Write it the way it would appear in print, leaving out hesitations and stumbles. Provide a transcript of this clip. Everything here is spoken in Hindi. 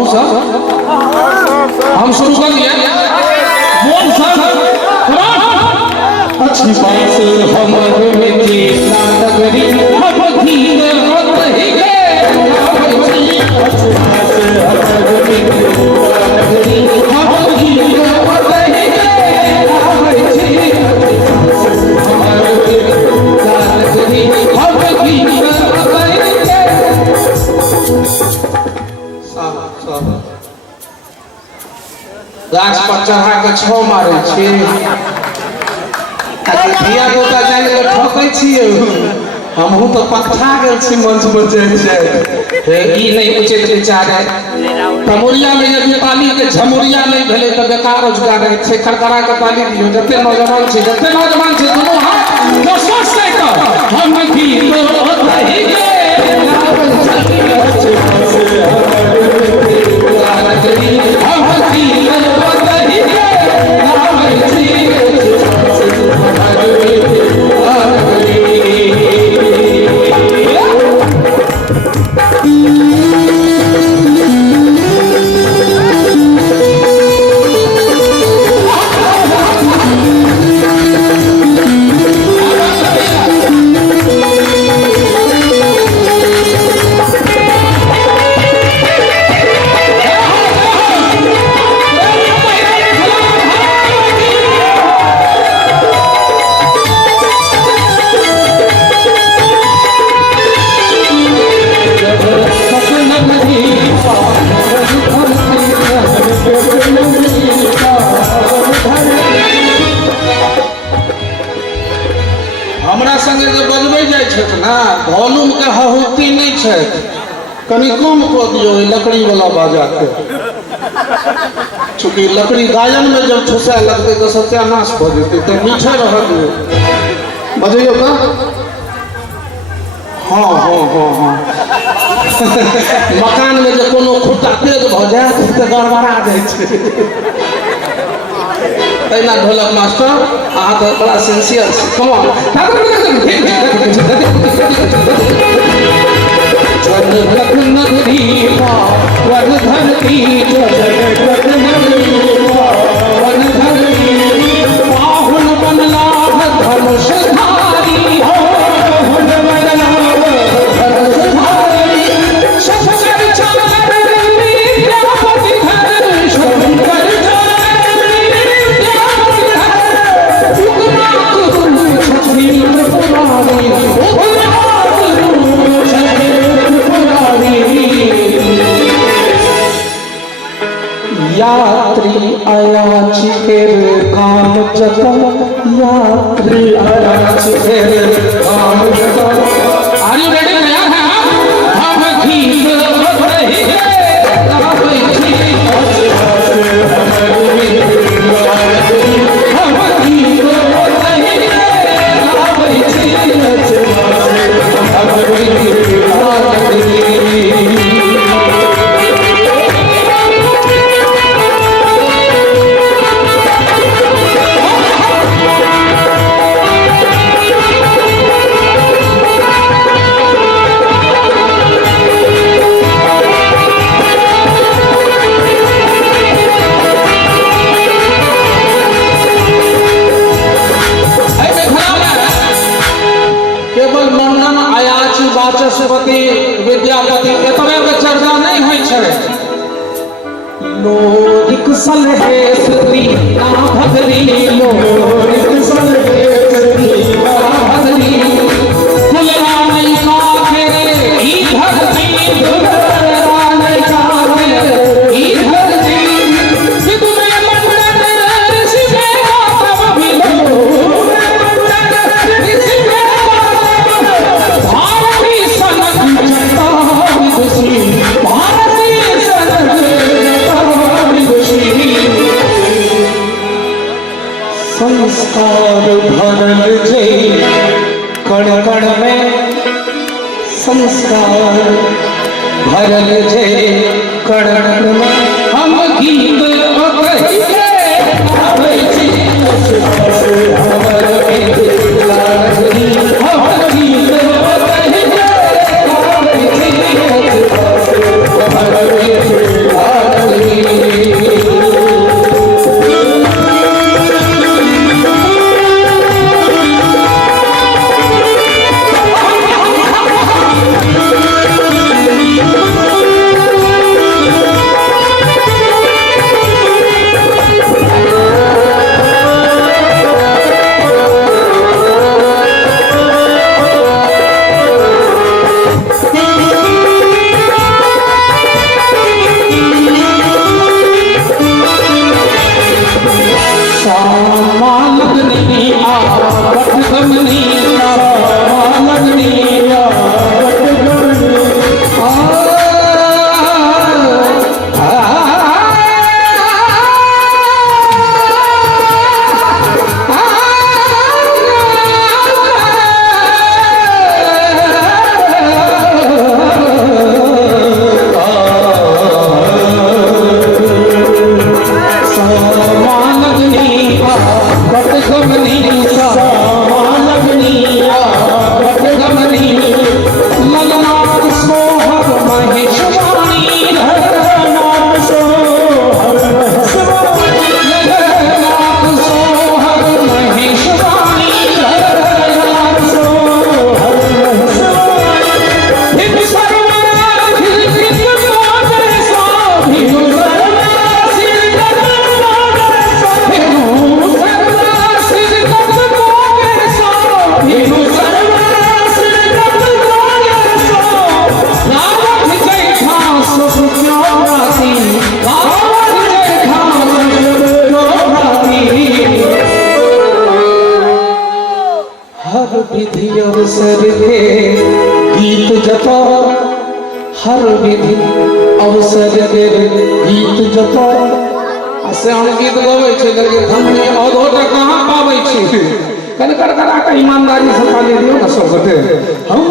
कहूँ सर हम शुरू कर दिए बोल सर अच्छी बात से हमारे में की नाटकरी हम धीरे रही गए अच्छी बात से हमारे में की नाटकरी हम धीरे रही गाछ पर चढ़ा के छो मारे छी धिया पुता जान के ठोकै छियै हमहू तो पकठा गेल छी मंच पर जाय छै ई नहीं उचित विचार है तमुरिया में यदि ताली के झमुरिया नहीं भेले तो बेकार रोजगार है छै खरखरा के ताली दियो जते नौजवान छै दोनों हाथ कोशिश से कर हम भी तो रही गे वॉल्यूम के हहुती नहीं है कनी कम को दियो लकड़ी वाला बाजा के चूंकि लकड़ी गायन में जब ठुसा लगते तो सत्यानाश हो जेते तो मीठा रह दियो बजइयो का हाँ हाँ हाँ हाँ मकान में जो कोनो खुट्टा तेज भ जाए तो गड़बड़ा जाए छे तैना ढोलक मास्टर अहाँ तो बड़ा सिंसियर कम ऑन जनक नगरी वन धरती जनक नगरी वन धरती बाहुन बनला धनुषधारी हो बाहुन बनला धनुषधारी शंकर चरण विद्यापति धर शंकर यात्री आया चिकेर काम जतन यात्री आया चिकेर काम जतन आर यू रेडी भैया हम गीत रही है वाचस्पति विद्यापति एतबे के चर्चा नहीं होय छै लोरिक सलहे श्री ना भगरी लोरिक सलहे श्री ना भगरी फुलरा नहीं काखे ई धरती फुलरा नहीं काखे ई धरती सिद्ध में मंडन ऋषि में तब भी संस्कार भरल जे कण कण में संस्कार भरल जे कण कण में हम गीत कहिए आबै छी हमर गीत लागली हम गीत कहिए आबै छी हमर गीत अवसर के गीत जपा हर विधि अवसर के गीत जपा से हम गीत गबै छै लेकिन हमने अधोटा कहाँ पाबै छी कने कर करा के ईमानदारी से खा दियो ना सब गोटे हम